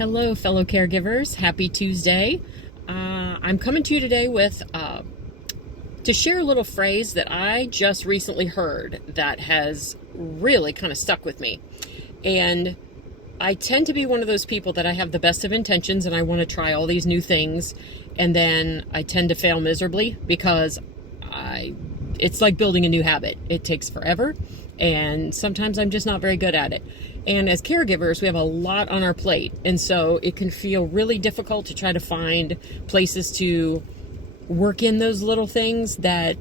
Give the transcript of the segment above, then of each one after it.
Hello, fellow caregivers. Happy Tuesday. I'm coming to you today with to share a little phrase that I just recently heard that has really kind of stuck with me. And I tend to be one of those people that I have the best of intentions and I want to try all these new things, and then I tend to fail miserably because it's like building a new habit. It takes forever, and sometimes I'm just not very good at it. And as caregivers, we have a lot on our plate, and so it can feel really difficult to try to find places to work in those little things that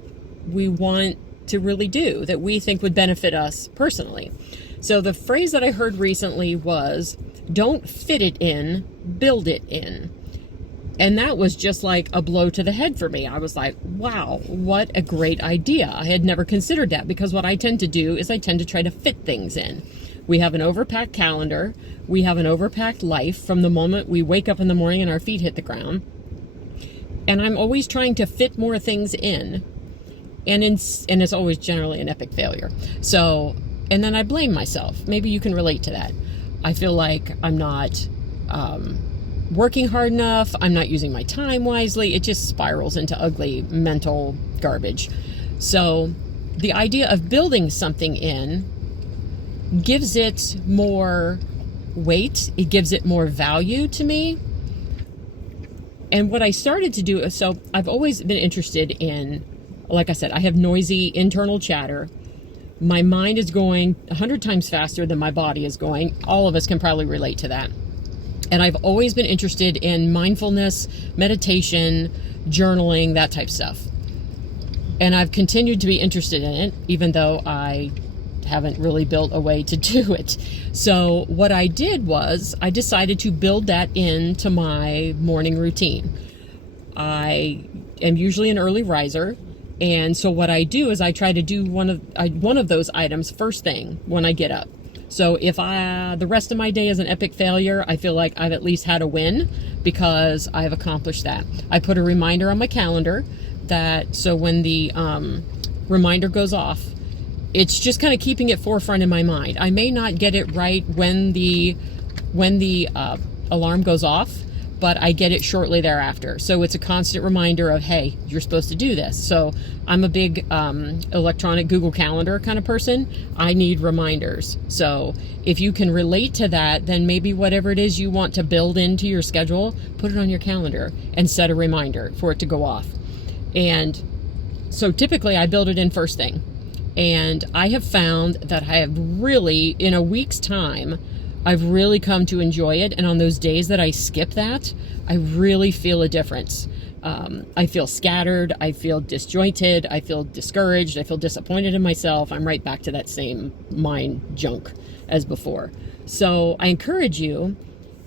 we want to really do, that we think would benefit us personally. So the phrase that I heard recently was, don't fit it in, build it in. And that was just like a blow to the head for me. I was like, wow, what a great idea. I had never considered that, because what I tend to do is I tend to try to fit things in. We have an overpacked calendar. We have an overpacked life from the moment we wake up in the morning and our feet hit the ground. And I'm always trying to fit more things in. And it's always generally an epic failure. So, and then I blame myself. Maybe you can relate to that. I feel like I'm not working hard enough. I'm not using my time wisely. It just spirals into ugly mental garbage. So the idea of building something in gives it more weight. It gives it more value to me. And what I started to do, so I've always been interested in, like I said, I have noisy internal chatter. My mind is going 100 times faster than my body is going. All of us can probably relate to that. And I've always been interested in mindfulness, meditation, journaling, that type of stuff. And I've continued to be interested in it, even though I haven't really built a way to do it. So what I did was I decided to build that into my morning routine. I am usually an early riser, and so what I do is I try to do one of those items first thing when I get up. So if the rest of my day is an epic failure, I feel like I've at least had a win because I've accomplished that. I put a reminder on my calendar so when the reminder goes off, it's just kind of keeping it forefront in my mind. I may not get it right when the alarm goes off, but I get it shortly thereafter. So it's a constant reminder of, hey, you're supposed to do this. So I'm a big electronic Google Calendar kind of person. I need reminders. So if you can relate to that, then maybe whatever it is you want to build into your schedule, put it on your calendar and set a reminder for it to go off. And so typically I build it in first thing. And I have found that I have really, in a week's time, I've really come to enjoy it. And on those days that I skip that, I really feel a difference. I feel scattered. I feel disjointed. I feel discouraged. I feel disappointed in myself. I'm right back to that same mind junk as before. So I encourage you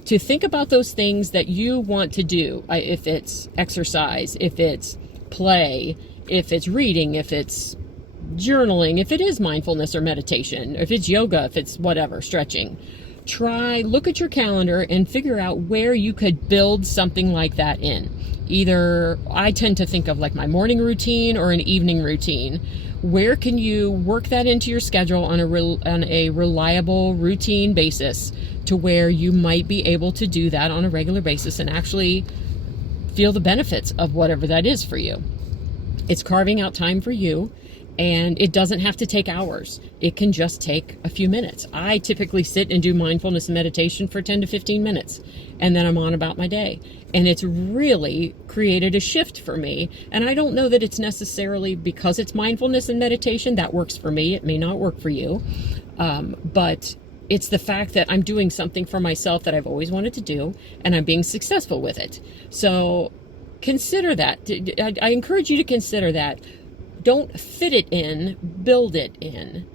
to think about those things that you want to do. If it's exercise, if it's play, if it's reading, if it's journaling, if it is mindfulness or meditation, if it's yoga, if it's whatever, stretching. Look at your calendar and figure out where you could build something like that in. Either I tend to think of like my morning routine or an evening routine. Where can you work that into your schedule on a reliable routine basis to where you might be able to do that on a regular basis and actually feel the benefits of whatever that is for you? It's carving out time for you. And it doesn't have to take hours. It can just take a few minutes. I typically sit and do mindfulness and meditation for 10 to 15 minutes, and then I'm on about my day. And it's really created a shift for me. And I don't know that it's necessarily because it's mindfulness and meditation that works for me. It may not work for you. But it's the fact that I'm doing something for myself that I've always wanted to do, and I'm being successful with it. So consider that. I encourage you to consider that. Don't fit it in, build it in,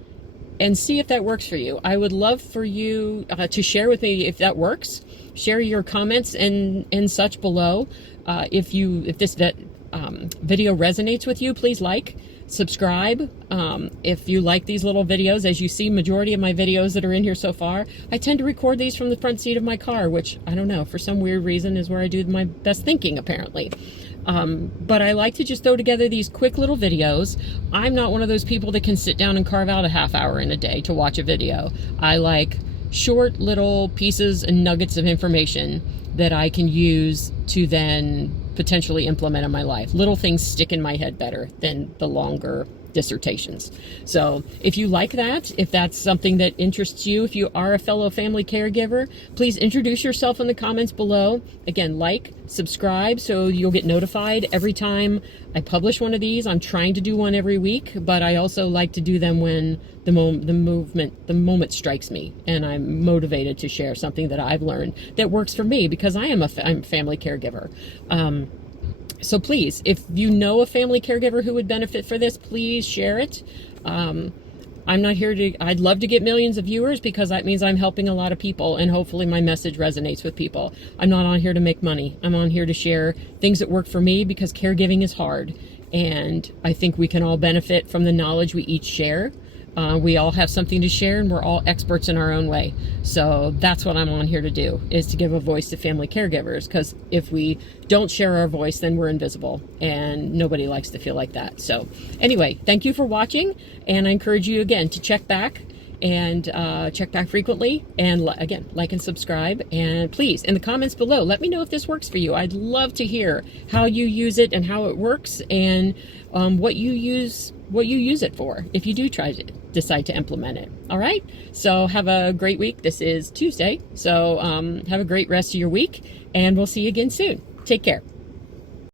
and see if that works for you. I would love for you to share with me if that works. Share your comments and such below. If this video resonates with you, please like, subscribe. If you like these little videos, as you see, majority of my videos that are in here so far, I tend to record these from the front seat of my car, which I don't know, for some weird reason is where I do my best thinking apparently. But I like to just throw together these quick little videos. I'm not one of those people that can sit down and carve out a half hour in a day to watch a video. I like short little pieces and nuggets of information that I can use to then potentially implement in my life. Little things stick in my head better than the longer dissertations. So if you like that, if that's something that interests you, if you are a fellow family caregiver, please introduce yourself in the comments below. Again, like, subscribe, so you'll get notified every time I publish one of these. I'm trying to do one every week, but I also like to do them when the moment strikes me and I'm motivated to share something that I've learned that works for me, because I'm a family caregiver. So please, if you know a family caregiver who would benefit for this, please share it. I'm not here to, I'd love to get millions of viewers, because that means I'm helping a lot of people, and hopefully my message resonates with people. I'm not on here to make money. I'm on here to share things that work for me, because caregiving is hard. And I think we can all benefit from the knowledge we each share. We all have something to share, and we're all experts in our own way. So that's what I'm on here to do, is to give a voice to family caregivers, because if we don't share our voice, then we're invisible, and nobody likes to feel like that. So anyway, thank you for watching, and I encourage you again to check back, and check back frequently, and again, like and subscribe. And please, in the comments below, let me know if this works for you. I'd love to hear how you use it and how it works, and what you use it for, if you do decide to implement it. All right, so have a great week. This is Tuesday, so have a great rest of your week, and we'll see you again soon. Take care.